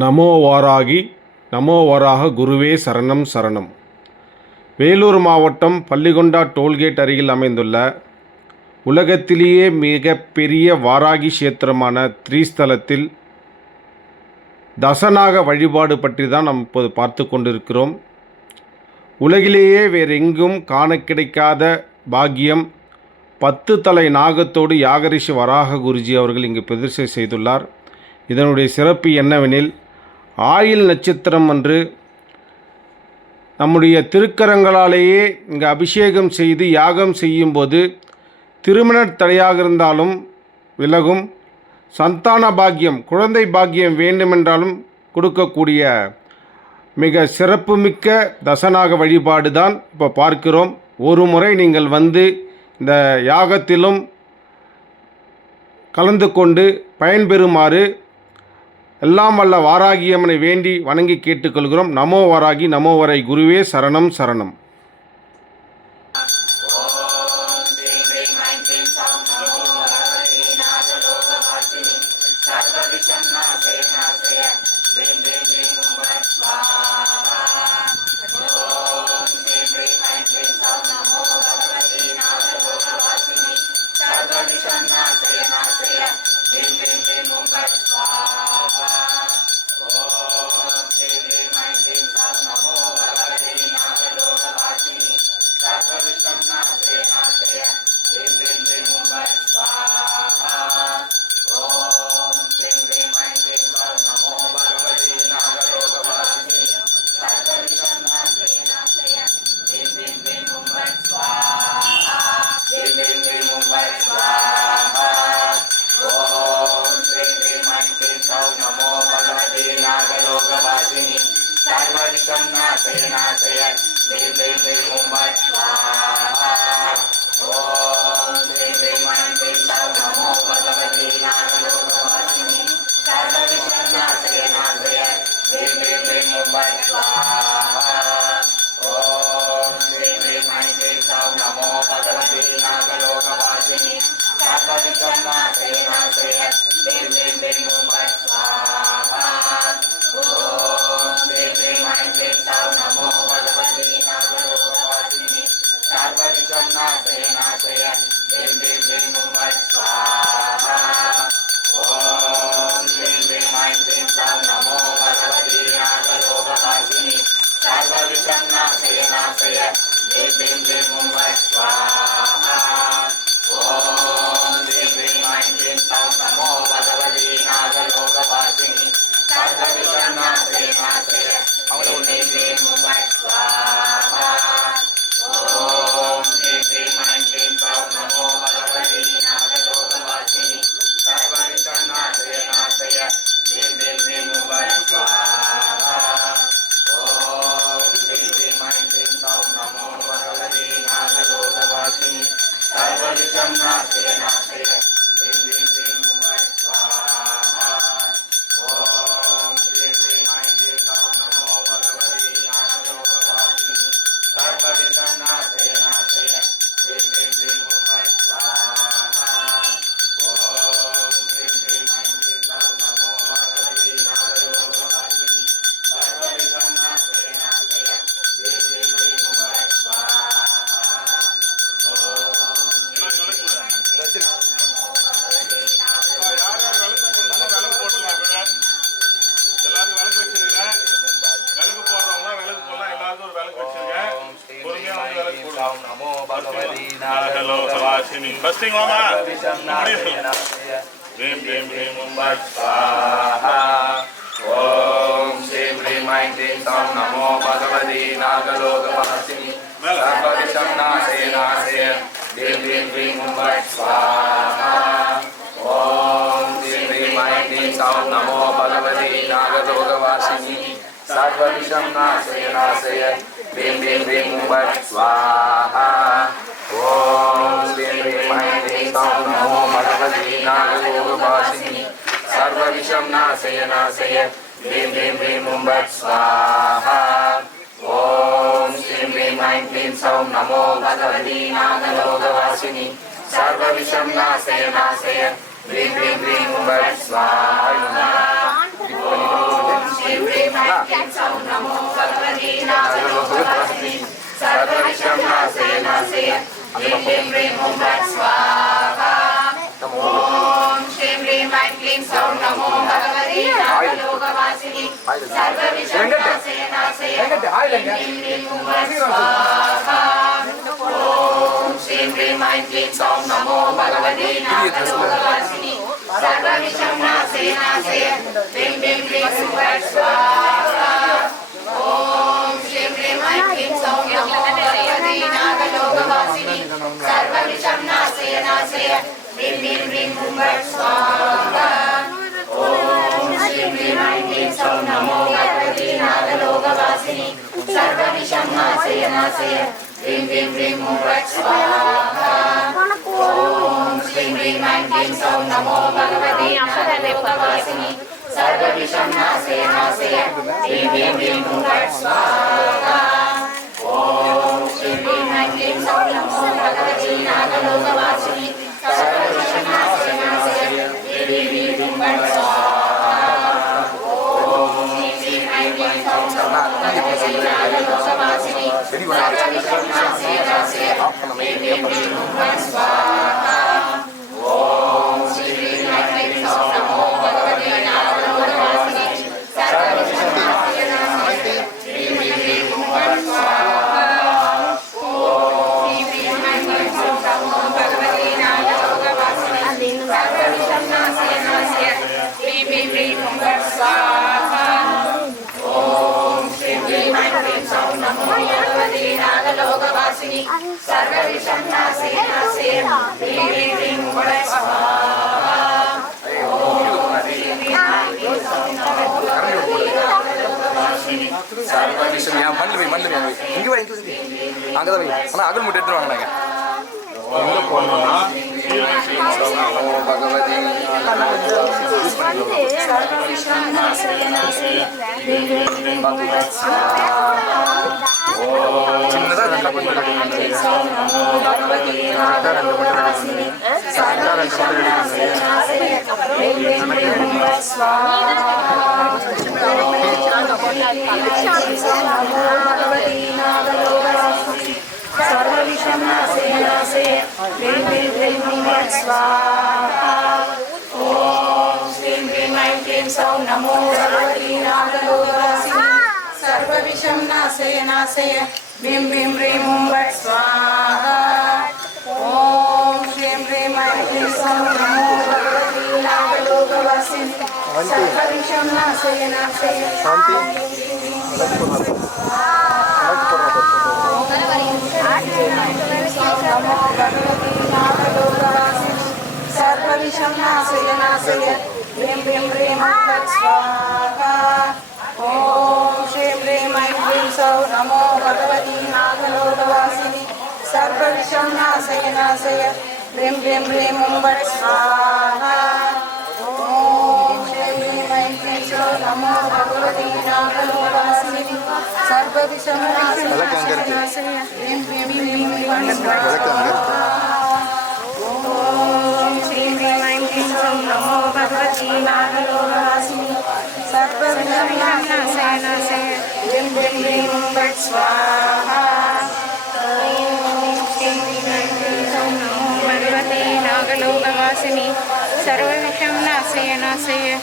நமோ வாராகி நமோ வராக குருவே சரணம் சரணம். வேலூர் மாவட்டம் பள்ளிகொண்டா டோல்கேட் அருகில் அமைந்துள்ள உலகத்திலேயே மிக பெரிய வாராகி கஷேத்திரமான திரிஸ்தலத்தில் தசநாக வழிபாடு பற்றி தான் நாம் இப்போது பார்த்து கொண்டிருக்கிறோம். உலகிலேயே வேறு எங்கும் காண கிடைக்காத பாக்கியம் 10 தலை நாகத்தோடு யாகரிஷி வராக குருஜி அவர்கள் இங்கு பிரதிஷ்டை செய்துள்ளார். இதனுடைய சிறப்பு என்னவெனில், ஆயில் நட்சத்திரம் அன்று நம்முடைய திருக்கரங்களாலேயே இங்கு அபிஷேகம் செய்து யாகம் செய்யும்போது திருமண தடையாக இருந்தாலும் விலகும், சந்தான பாக்கியம் குழந்தை பாக்கியம் வேண்டுமென்றாலும் கொடுக்கக்கூடிய மிக சிறப்புமிக்க தசநாக வழிபாடு தான் இப்போ பார்க்கிறோம். ஒரு முறை நீங்கள் வந்து இந்த யாகத்திலும் கலந்து கொண்டு பயன்பெறுமாறு எல்லாம் வல்ல வாராகியம்மனை வேண்டி வணங்கி கேட்டுக்கொள்கிறோம். நமோ வாராகி நமோ வரை குருவே சரணம் சரணம். Fasting Mama. Bim bim bim mumbat swaha. Om Shri Brim Aim Klim Saum Namo Bhagavati Nagalokavasini. Sarvavisham Nasaya Nasaya. Bim bim bim mumbat swaha. Om Shri Brim Aim Klim Saum Namo Bhagavati Nagalokavasini. Sarvavisham Nasaya Nasaya. Bim bim bim mumbat swaha. Om Shri Brim Aim Klim Saum Namo Bhagavati Nagalokavasini. Sarvavisham Nasaya Nasaya. Bim bim bim mumbat swaha. Om Shri Brim Aim Klim Saum Namo Bhagavati Nagalokavasini. Sarvavisham Nasaya Nasaya. Bim bim bim mumbat swaha. नागलोकवासिनी सर्वविषं नाशय नाशय ह्रीं ह्रीं ह्रीं ॐ फट् स्वाहा ॐ श्रीं ह्रीं ऐं क्लीं सौं नमो भगवती नागलोकवासिनी सर्वविषं नाशय नाशय ह्रीं ह्रीं ॐ फट् स्वाहा ॐ श्रीं ह्रीं ऐं क्लीं सौं नमो भगवती नागलोकवासिनी सर्वविषं नाशय नाशय ह्रीं ह्रीं ह्रीं ॐ फट् स्वाहा ॐ श्रीं ह्रीं ऐं क्लीं सौं नमो भगवती नागलोकवासिनी सर्वविषं नाशय नाशय ह्रीं ह्रीं ह्रीं ॐ फट् स्वाहा ॐ श्रीं ह्रीं ऐं क्लीं सौं नमो भगवती नागलोकवासिनी सर्वविषं नाशय नाशय ह्रीं ह्रीं ह्रीं ॐ फट् स्वाहा ॐ श्रीं ह्रीं ऐं क्लीं सौं नमो भगवती नागलोकवासिनी सर्वविषं नाशय नाशय ह्रीं ह्रीं ह्रीं ॐ फट् स्वाहा ॐ श्रीं ह्रीं ऐं क्लीं सौं नमो भगवती नागलोकवासिनी सर्वविषं नाशय नाशय ह्रीं ह्रीं ह्रीं ॐ फट् स्वाहा ॐ श्रीं ह्रीं ऐं क्लीं सौं नमो भगवती नागलोकवासिनी सर्वविषं नाशय नाशय ह्रीं ह्रीं ह्रीं ॐ फट् स्वाहा ॐ श्रीं ह्रीं ऐं क्लीं सौं नमो भगवती नागलोकवासिनी सर्वविषं नाशय नाशय ह्रीं ह्रीं ह्रीं ॐ फट् स्वाहा ॐ श्रीं ह्रीं ऐं क्लीं सौं नमो भगवती नागलोकवासिनी सर्वविषं नाशय नाशय ह्रीं ह्रीं ह्रीं ॐ फट् स्वाहा ॐ श्रीं ह्रीं ऐं क्लीं सौं नमो भगवती नागलोकवासिनी सर्वविषं नाशय नाशय ह्रीं ह्रीं ह्रीं ॐ फट् स्वाहा ॐ श्रीं ह्रीं ऐं क्लीं सौं नमो भगवती नागलोकवासिनी सर्वविषं மண்ணில் போய் இங்கே வை இங்கே அங்கே தான் வை ஆனால் அகல் மூட்டை எடுத்துட்டு வாங்க நாங்கள் नमो भगवती सर्वविषं नाशय नाशय ह्रीं ह्रीं ह्रीं ॐ फट् स्वाहा சின்னதாக नमो भगवती नागलोकवासिनी सर्वविषं नाशय नाशय ह्रीं ह्रीं ह्रीं ॐ फट् स्वाहा नमो भगवती नागलोकवासिनी सर्वविषं नाशय नाशय ह्रीं ह्रीं ह्रीं ॐ फट् स्वाहा ॐ श्रीं ह्रीं ऐं क्लीं सौं नमो भगवती नागलोकवासिनी सर्वविषं नाशय नाशय ह्रीं ह्रीं ह्रीं ॐ फट् स्वाहा ॐ श्रीं ह्रीं ऐं क्लीं सौं नमो भगवती नागलोकवासिनी सर्वविषं नाशय नाशय नमो भगवती नागलोकवासिनी सर्वविषं नाशय नाशय ह्रीं ह्रीं ह्रीं ॐ फट् स्वाहा ॐ श्रीं ह्रीं ऐं क्लीं सौं नमो भगवती नागलोकवासिनी सर्वविषं नाशय नाशय ह्रीं ह्रीं ह्रीं ॐ फट् स्वाहा ॐ श्रीं ह्रीं ऐं क्लीं सौं नमो भगवती नागलोकवासिनी सर्वविषं नाशय नाशय ह्रीं ह्रीं ह्रीं ॐ फट् स्वाहा ॐ श्रीं ह्रीं ऐं क्लीं सौं नमो भगवती नागलोकवासिनी सर्वविषं नाशय नाशय ह्रीं ह्रीं ह्रीं ॐ फट् स्वाहा ॐ श्रीं ह्रीं ऐं क्लीं सौं नमो भगवती नागलोकवासिनी सर्वविषं नाशय नाशय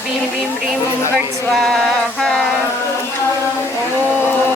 ह्रीं ह्रीं ह्रीं ॐ फट् स्वाहा